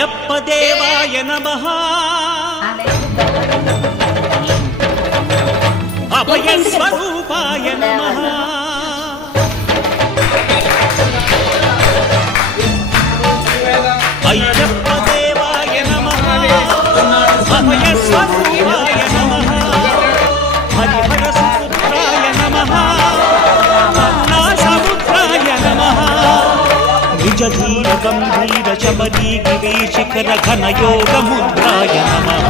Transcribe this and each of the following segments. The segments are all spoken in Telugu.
అయ్యప్ప దేవాయ నమః అభయ స్వరూపాయ నమః అయ్యప్ప దేవాయ నమః అభయ స్వరూపాయ నమః హరిహర సుపుత్రాయ నమః కరుణా సముద్రాయ నమః నిజ ధీర గంభీర శబరీ గిరీశిఖర ఘన యోగ ముద్రాయ నమః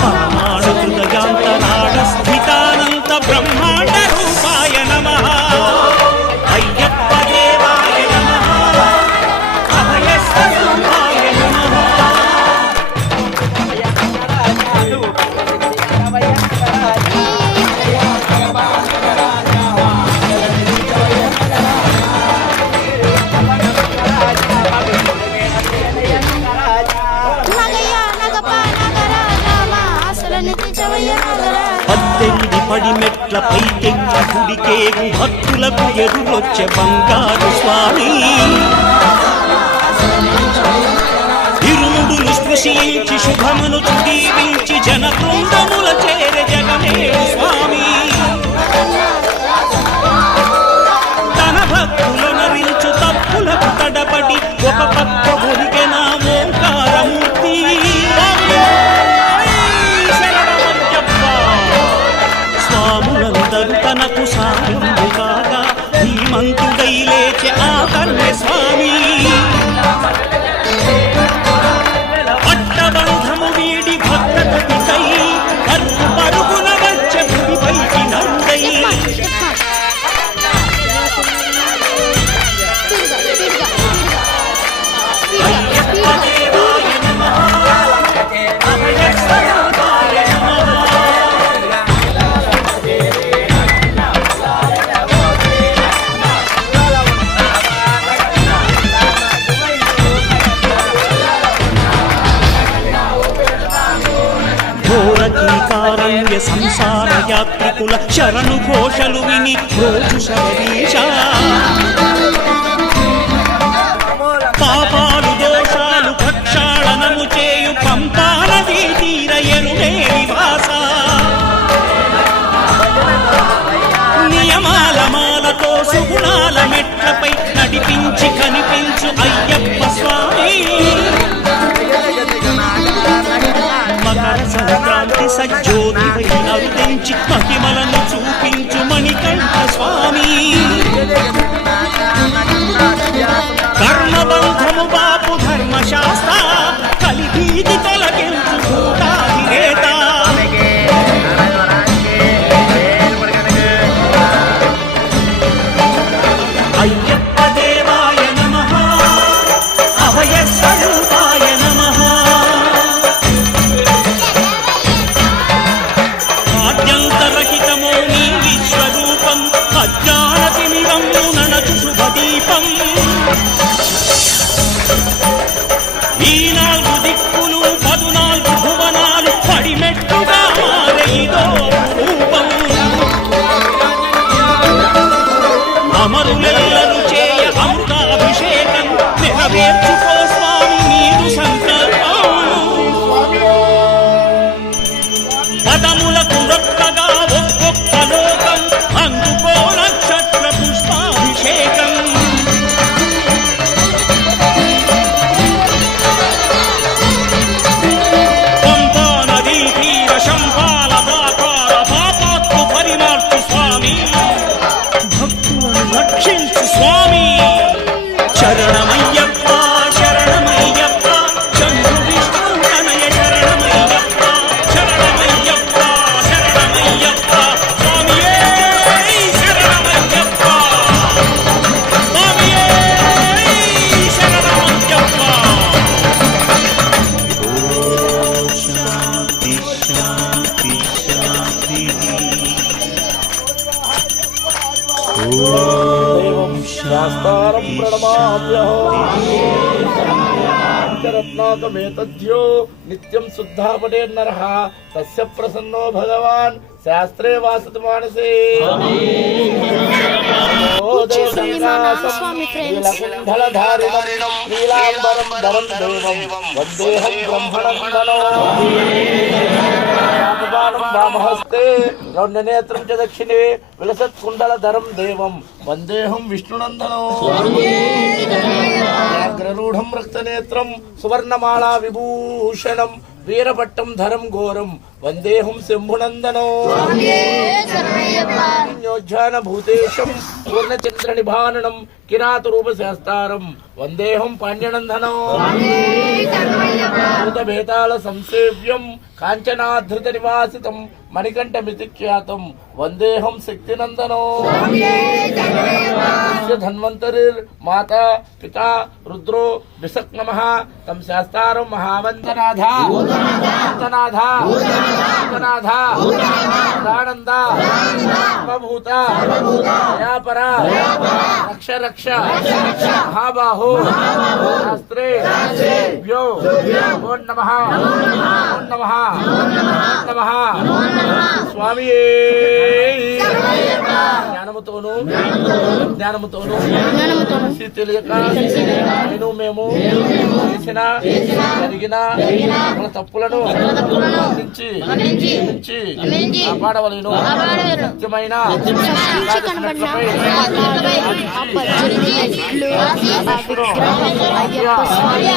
పరమాణు హృదయాంతరాళ స్థితానంత బ్రహ్మాండ రూపాయ నమః అయ్యప్ప దేవాయ నమః అభయ స్వరూపాయ నమః పద్దెనిమిది పడిమెట్ల పైకెక్కి గుడికేగు భక్తులకు ఎదురొచ్చే బంగారు స్వామి ఇరుముడులు స్పృశించి శుభమును దీవించి జన బృందముల చేరే జగమేడు స్వామి తన భక్తులను రిల్చు తప్పులకు తడబడి ఒక పక్క ఒరిగెన ఓంకారమూర్తి స్వాములందరూ తనకు సాయుడు కాగా ధీమంతుడై లేచే ఆ కన్య స్వామి పట్టబంధము వీడి భక్తతకై పరుగు పరుగున వచ్చే భూమిపైకి నందై అయ్యప్ప దేవాయ నమః అభయ స్వరూపాయ నమః ఘోరకీకారణ్య సంసార యాత్రికుల శరణు ఘోషలు విని రోజు శబరీశ పాపాలు దోషాలు ప్రక్షాళనము చేయు పంపా నదీ తీర ఎరుడే నివాస నియమాల మాలతో సుగుణాల మెట్లపై నడిపించి కనిపించు అయ్యప్ప స్వామి మకర సంక్రాంతి సజ్జోతి అరుదించి మహిమలను చూపించు మణికంఠ స్వామి కర్మబంధము బాపు ధర్మశాస్త్ర కలిగీతి తొలగించు భూతాధినేత అయ్యప్ప దేవాయ నమః అభయ స్వరూపాయ నమః ఆద్యంతరహితమో నీ విశ్వరూపం అజ్ఞానతిమిరము ననచు శుభదీపం ఈ నాలుగు దిక్కులు 14 భువనాలు పడిమెట్టుగా మారేదో రూపం అమరులెల్లరూ చేయ అమృతాభిషేకం నెరవేర్చుకో స్వామి నీదు సంకల్పం పదములకు రొక్కగా ఒక్కొక్క లోకం అందుకో నక్షత్ర పుష్పాభిషేకం పంపా నదీ తీర శంపాల దాకార పాపాత్మ పరిమార్చు స్వామి భక్తులను రక్షించు స్వామి శరణమయ్యప్ప శరణమయ్యప్ప శంభు విష్ణు తనయ శరణమయ్యప్ప శరణమయ్యప్ప శరణమయ్యప్ప స్వామియే శరణమయ్యప్ప స్వామియే శరణమయ్యప్ప ఓం శాంతి శాంతి శాంతి ఓం శాస్త్రం రత్నాకమేతద్యో నిత్యం శుద్ధాపడే నరః తస్య ప్రసన్నో భగవాన్ శాస్త్రే వాసతి మానసే స్వామి ఫ్రెండ్స్. నీలకుండలధారిణం నీలాంబరం ధరం దేవం వందేహం బ్రహ్మణందనం వామహస్తే రౌణ్యనేత్రం చ దక్షిణే విలసత్కుండలధరం దేవం వందేహం విష్ణునందనం వ్యాఘ్రరూఢం రక్తనేత్రం సువర్ణమాళా విభూషణం వీరపట్టం ధరం ఘోరం వందేహం శంభునందనో యోజ్జాన భూతేశం పూర్ణచంద్ర నిభాననం కిరాతరూపశాస్తారం వందేహం పాండ్యనందనో భూతభేతాళ సంసేవ్యం కాంచనాధృత నివాసితం మణికంఠమితిఖ్యాతం వందేహం శక్తినందనో ధన్వంతరిర్ మాతా పితా రుద్రో విసక్ నమః తం శాస్తారం మహావంతనాథ భూతనాథ భూతనాథ భూతానంద సర్వభూత దయాపర రక్ష రక్ష మహాబాహో శాస్త్రే వ్యో ఓం నమః ఓం నమః నమః స్వామి జ్ఞానముతోను జ్ఞానముతోను తెలియక నేను మేము చేసిన జరిగిన మన తప్పులను నుంచి కాపాడవలను సత్యమైన కనబడిన ఆ పచ్చడి చెట్లు, ఆ విగ్రహం, అయ్యప్ప స్వామి,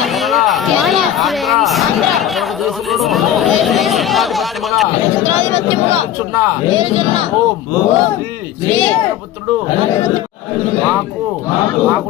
ఓం శ్రీ పుత్రుడు మాకు